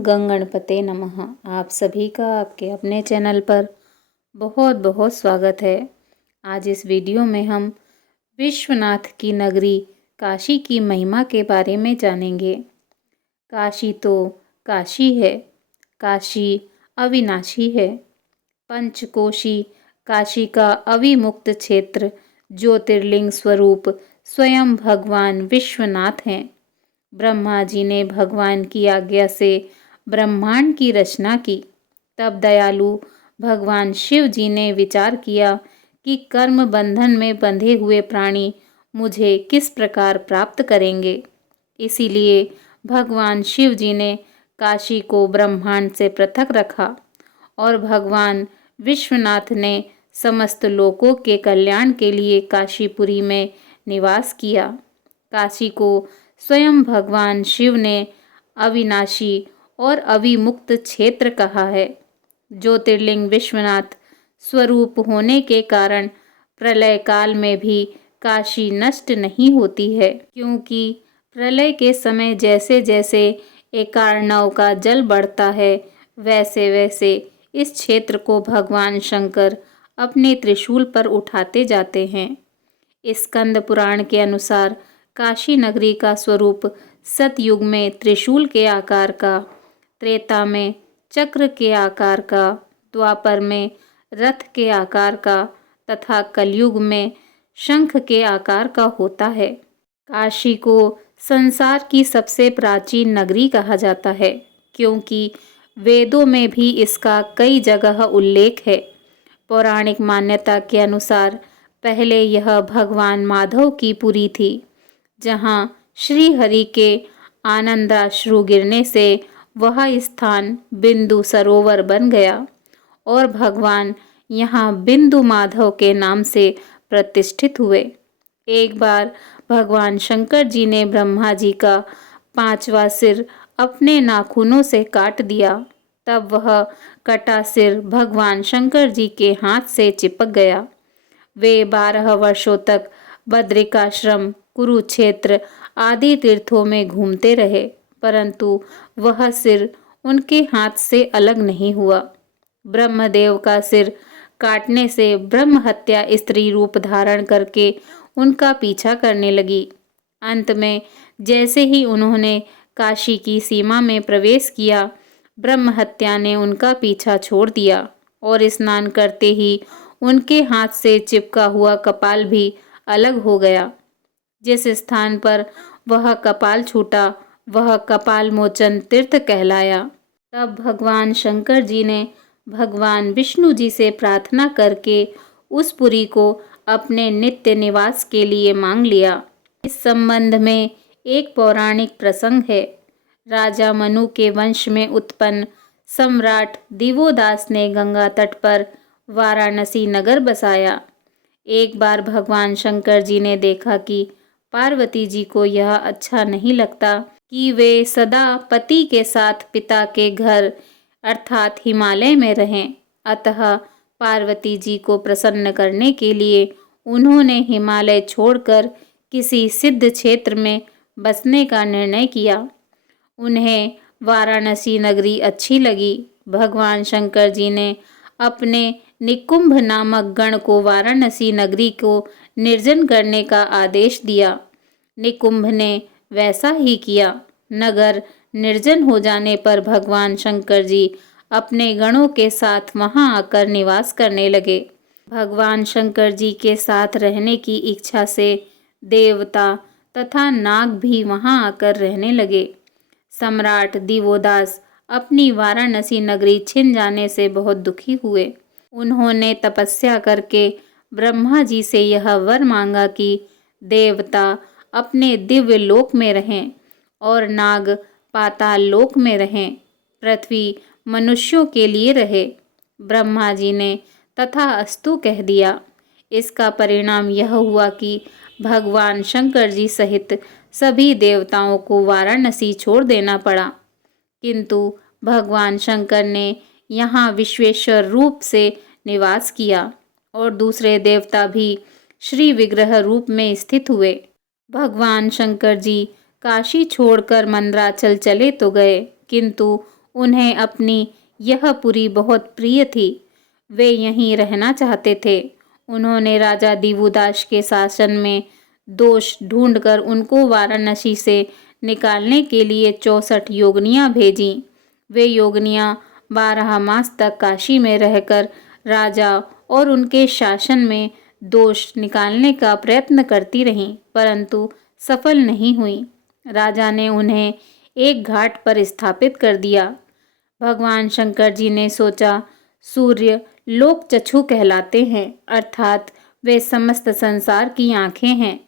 गंग गणपते नमः। आप सभी का आपके अपने चैनल पर बहुत बहुत स्वागत है। आज इस वीडियो में हम विश्वनाथ की नगरी काशी की महिमा के बारे में जानेंगे। काशी तो काशी है, काशी अविनाशी है। पंचकोशी काशी का अविमुक्त क्षेत्र ज्योतिर्लिंग स्वरूप स्वयं भगवान विश्वनाथ हैं। ब्रह्मा जी ने भगवान की आज्ञा से ब्रह्मांड की रचना की। तब दयालु भगवान शिव जी ने विचार किया कि कर्म बंधन में बंधे हुए प्राणी मुझे किस प्रकार प्राप्त करेंगे। इसीलिए भगवान शिव जी ने काशी को ब्रह्मांड से पृथक रखा और भगवान विश्वनाथ ने समस्त लोकों के कल्याण के लिए काशीपुरी में निवास किया। काशी को स्वयं भगवान शिव ने अविनाशी और अविमुक्त क्षेत्र कहा है। ज्योतिर्लिंग विश्वनाथ स्वरूप होने के कारण प्रलय काल में भी काशी नष्ट नहीं होती है, क्योंकि प्रलय के समय जैसे जैसे एकार्णव का जल बढ़ता है, वैसे वैसे इस क्षेत्र को भगवान शंकर अपने त्रिशूल पर उठाते जाते हैं। स्कंद पुराण के अनुसार काशी नगरी का स्वरूप सतयुग में त्रिशूल के आकार का, त्रेता में चक्र के आकार का, द्वापर में रथ के आकार का तथा कलयुग में शंख के आकार का होता है। काशी को संसार की सबसे प्राचीन नगरी कहा जाता है, क्योंकि वेदों में भी इसका कई जगह उल्लेख है। पौराणिक मान्यता के अनुसार पहले यह भगवान माधव की पुरी थी, जहाँ श्री हरि के आनंदाश्रु गिरने से वह स्थान बिंदु सरोवर बन गया और भगवान यहाँ बिंदु माधव के नाम से प्रतिष्ठित हुए। एक बार भगवान शंकर जी ने ब्रह्मा जी का 5वां सिर अपने नाखूनों से काट दिया। तब वह कटा सिर भगवान शंकर जी के हाथ से चिपक गया। वे 12 वर्षों तक बद्रिकाश्रम, कुरुक्षेत्र आदि तीर्थों में घूमते रहे, परंतु वह सिर उनके हाथ से अलग नहीं हुआ। ब्रह्मदेव का सिर काटने से ब्रह्म हत्या स्त्री रूप धारण करके उनका पीछा करने लगी। अंत में जैसे ही उन्होंने काशी की सीमा में प्रवेश किया, ब्रह्म हत्या ने उनका पीछा छोड़ दिया और स्नान करते ही उनके हाथ से चिपका हुआ कपाल भी अलग हो गया। जिस स्थान पर वह कपाल छूटा, वह कपाल मोचन तीर्थ कहलाया। तब भगवान शंकर जी ने भगवान विष्णु जी से प्रार्थना करके उस पुरी को अपने नित्य निवास के लिए मांग लिया। इस संबंध में एक पौराणिक प्रसंग है। राजा मनु के वंश में उत्पन्न सम्राट दिवोदास ने गंगा तट पर वाराणसी नगर बसाया। एक बार भगवान शंकर जी ने देखा कि पार्वती जी को यह अच्छा नहीं लगता कि वे सदा पति के साथ पिता के घर अर्थात हिमालय में रहें। अतः पार्वती जी को प्रसन्न करने के लिए उन्होंने हिमालय छोड़कर किसी सिद्ध क्षेत्र में बसने का निर्णय किया। उन्हें वाराणसी नगरी अच्छी लगी। भगवान शंकर जी ने अपने निकुंभ नामक गण को वाराणसी नगरी को निर्जन करने का आदेश दिया। निकुंभ ने वैसा ही किया। नगर निर्जन हो जाने पर भगवान शंकर जी अपने गणों के साथ वहां आकर निवास करने लगे। भगवान शंकर जी के साथ रहने की इच्छा से देवता तथा नाग भी वहां आकर रहने लगे। सम्राट दिवोदास अपनी वाराणसी नगरी छिन जाने से बहुत दुखी हुए। उन्होंने तपस्या करके ब्रह्मा जी से यह वर मांगा कि देवता अपने दिव्य लोक में रहें और नाग पाताल लोक में रहें, पृथ्वी मनुष्यों के लिए रहे। ब्रह्मा जी ने तथा अस्तु कह दिया। इसका परिणाम यह हुआ कि भगवान शंकर जी सहित सभी देवताओं को वाराणसी छोड़ देना पड़ा, किंतु भगवान शंकर ने यहाँ विश्वेश्वर रूप से निवास किया और दूसरे देवता भी श्री विग्रह रूप में स्थित हुए। भगवान शंकर जी काशी छोड़कर मंदराचल चले तो गए, किंतु उन्हें अपनी यह पुरी बहुत प्रिय थी। वे यहीं रहना चाहते थे। उन्होंने राजा दिवोदास के शासन में दोष ढूंढकर उनको वाराणसी से निकालने के लिए 64 योगिनियाँ भेजीं। वे योगिनियाँ 12 मास तक काशी में रहकर राजा और उनके शासन में दोष निकालने का प्रयत्न करती रहीं, परंतु सफल नहीं हुई। राजा ने उन्हें एक घाट पर स्थापित कर दिया। भगवान शंकर जी ने सोचा, सूर्य लोक चक्षु कहलाते हैं, अर्थात वे समस्त संसार की आंखें हैं,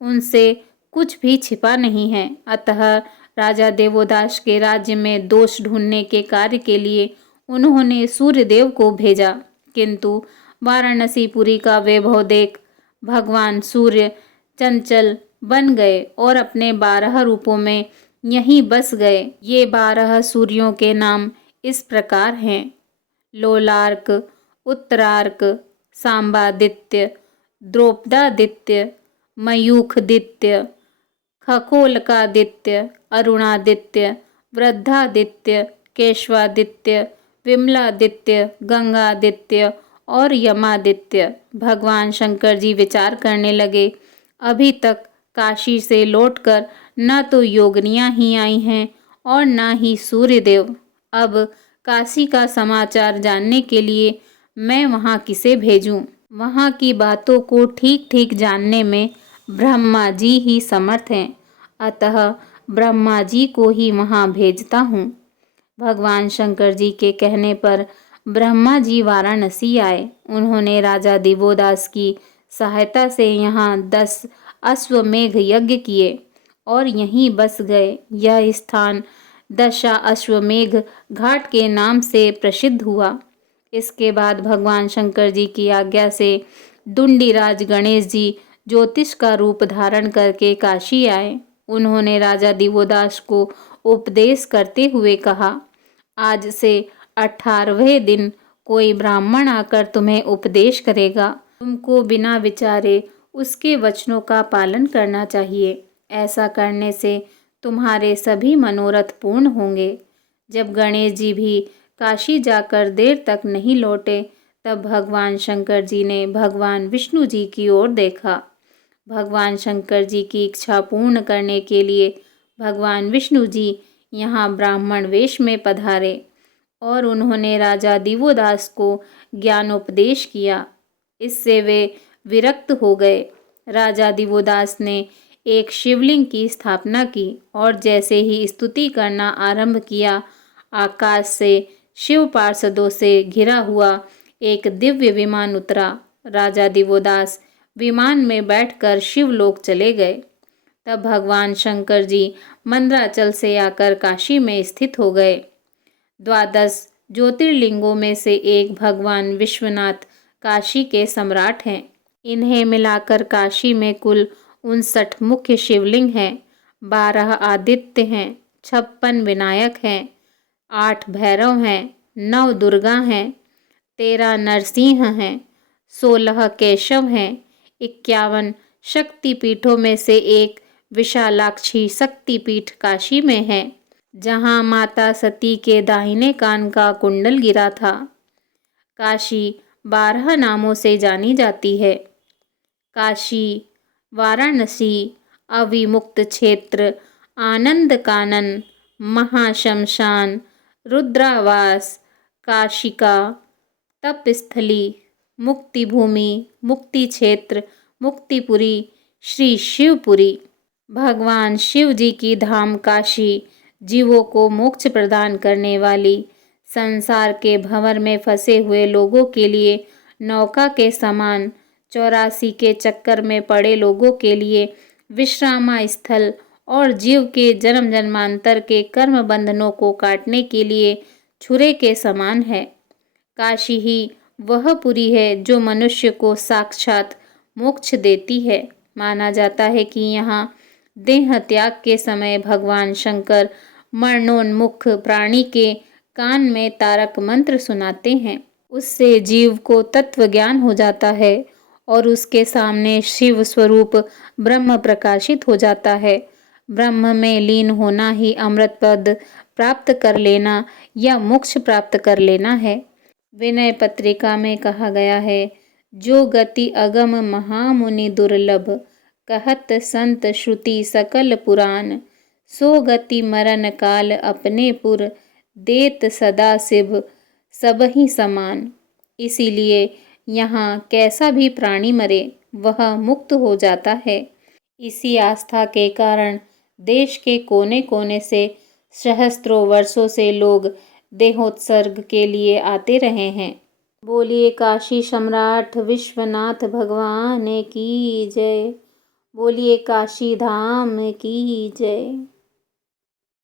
उनसे कुछ भी छिपा नहीं है। अतः राजा देवोदास के राज्य में दोष ढूंढने के कार्य के लिए उन्होंने सूर्यदेव को भेजा, किंतु वाराणसीपुरी का वैभव देख भगवान सूर्य चंचल बन गए और अपने 12 रूपों में यहीं बस गए। ये 12 सूर्यों के नाम इस प्रकार हैं: लोलार्क, उत्तरार्क, सांबादित्य, द्रौपदादित्य, मयूखदित्य, खगोलकादित्य, अरुणादित्य, वृद्धादित्य, केशवादित्य, विमलादित्य, गंगादित्य और यमादित्य। भगवान शंकर जी विचार करने लगे, अभी तक काशी से लौटकर न तो योगिनियाँ ही आई हैं और न ही सूर्यदेव। अब काशी का समाचार जानने के लिए मैं वहाँ किसे भेजूं? वहाँ की बातों को ठीक ठीक जानने में ब्रह्मा जी ही समर्थ हैं, अतः ब्रह्मा जी को ही वहाँ भेजता हूँ। भगवान शंकर जी के कहने पर ब्रह्मा जी वाराणसी आए। उन्होंने राजा दिवोदास की सहायता से यहाँ 10 अश्वमेघ यज्ञ किए और यहीं बस गए। यह स्थान दशा अश्वमेघ घाट के नाम से प्रसिद्ध हुआ। इसके बाद भगवान शंकर जी की आज्ञा से दुंडीराज गणेश जी ज्योतिष का रूप धारण करके काशी आए। उन्होंने राजा दिवोदास को उपदेश करते हुए कहा, आज से 18वें दिन कोई ब्राह्मण आकर तुम्हें उपदेश करेगा। तुमको बिना विचारे उसके वचनों का पालन करना चाहिए। ऐसा करने से तुम्हारे सभी मनोरथ पूर्ण होंगे। जब गणेश जी भी काशी जाकर देर तक नहीं लौटे, तब भगवान शंकर जी ने भगवान विष्णु जी की ओर देखा। भगवान शंकर जी की इच्छा पूर्ण करने के लिए भगवान विष्णु जी यहाँ ब्राह्मण वेश में पधारे और उन्होंने राजा दिवोदास को ज्ञानोपदेश किया। इससे वे विरक्त हो गए। राजा दिवोदास ने एक शिवलिंग की स्थापना की और जैसे ही स्तुति करना आरंभ किया, आकाश से शिव पार्षदों से घिरा हुआ एक दिव्य विमान उतरा। राजा दिवोदास विमान में बैठकर शिवलोक चले गए। तब भगवान शंकर जी मंदराचल से आकर काशी में स्थित हो गए। 12 ज्योतिर्लिंगों में से एक भगवान विश्वनाथ काशी के सम्राट हैं। इन्हें मिलाकर काशी में कुल 59 मुख्य शिवलिंग हैं, 12 आदित्य हैं, 56 विनायक हैं, 8 भैरव हैं, 9 दुर्गा हैं, 13 नरसिंह हैं, 16 केशव हैं, 51 शक्तिपीठों में से एक विशालाक्षी शक्तिपीठ काशी में है, जहाँ माता सती के दाहिने कान का कुंडल गिरा था। काशी 12 नामों से जानी जाती है: काशी, वाराणसी, अविमुक्त क्षेत्र, आनंद कानन, महाशमशान, रुद्रावास, काशिका, तपस्थली, मुक्ति भूमि, मुक्ति क्षेत्र, मुक्तिपुरी, श्री शिवपुरी। भगवान शिव जी की धाम काशी जीवों को मोक्ष प्रदान करने वाली, संसार के भंवर में फंसे हुए लोगों के लिए नौका के समान, 84 के चक्कर में पड़े लोगों के लिए विश्राम स्थल और जीव के जन्म जन्मांतर के कर्म बंधनों को काटने के लिए छुरे के समान है। काशी ही वह पुरी है जो मनुष्य को साक्षात मोक्ष देती है। माना जाता है कि यहाँ देह त्याग के समय भगवान शंकर मरणोन्मुख प्राणी के कान में तारक मंत्र सुनाते हैं। उससे जीव को तत्व ज्ञान हो जाता है और उसके सामने शिव स्वरूप ब्रह्म प्रकाशित हो जाता है। ब्रह्म में लीन होना ही अमृत पद प्राप्त कर लेना या मोक्ष प्राप्त कर लेना है। विनय पत्रिका में कहा गया है, जो गति अगम महामुनि दुर्लभ, कहत संत श्रुति सकल पुराण, सो गति मरण काल अपने पुर, देत सदा शिव सबहि समान। इसीलिए यहाँ कैसा भी प्राणी मरे वह मुक्त हो जाता है। इसी आस्था के कारण देश के कोने कोने से सहस्त्रों वर्षों से लोग देहोत्सर्ग के लिए आते रहे हैं। बोलिए काशी सम्राट विश्वनाथ भगवान की जय। बोलिए काशी धाम की जय।